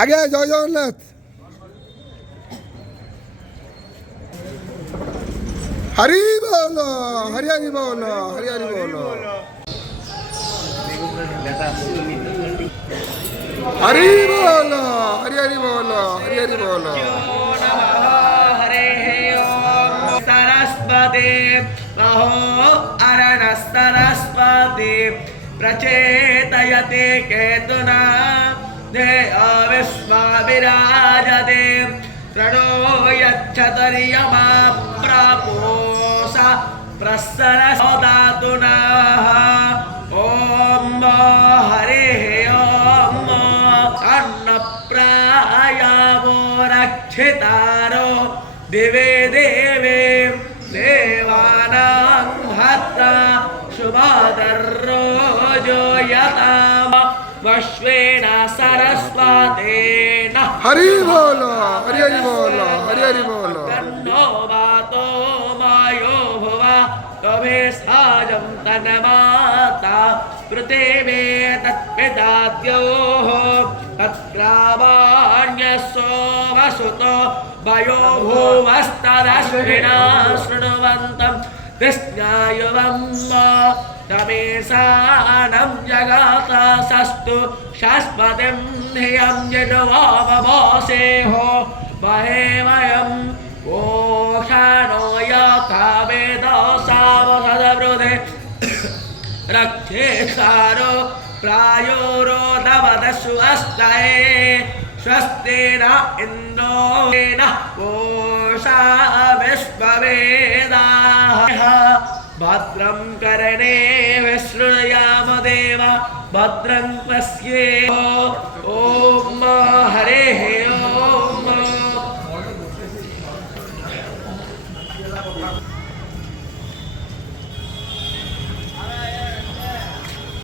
आगे जय जगन्नाथ। हरि बोलो, हरि हरि बोलो, हरि हरि बोलो, हरि बोलो, हरि हरि बोलो, हरि हरि बोलो। सरस्वती महो अरण सरस्वती प्रचेतयते केतुना देह विश्वा विराजते प्रणो यच्छतर्यमा प्रापोसा प्रसरसोदातुना ॐ हरिः ॐ अन्नप्रायावो रक्षितारो दिवे देवे देवानां हत्रा शुभादर्रोजो यताम वश्वेन सरस्वतेन हरि बोलो, हरि हरि बोलो, हरि हरि बोलो। तन्नो वातो मायो भुवा तवे साजं तन्माता पृथिवे तत्पिताद्योः तत्रावाण्यसो वसुतो वयो भुवस्तदश्विना शृण्वन्तं कृष्णायुवं तमेशानं जगाता सस्तु शाश्वतीं धियं यद्वावभासेहो महे वयं ओषाणो यथा वेदसावसदवृधे रक्षेसारो प्रायोरोदवदसु अस्तये स्वस्ति न इन्दोरेण कोशा विश्ववेदाः भद्रं कर्णे विशृणुयाम देवा भद्रं पश्येम ॐ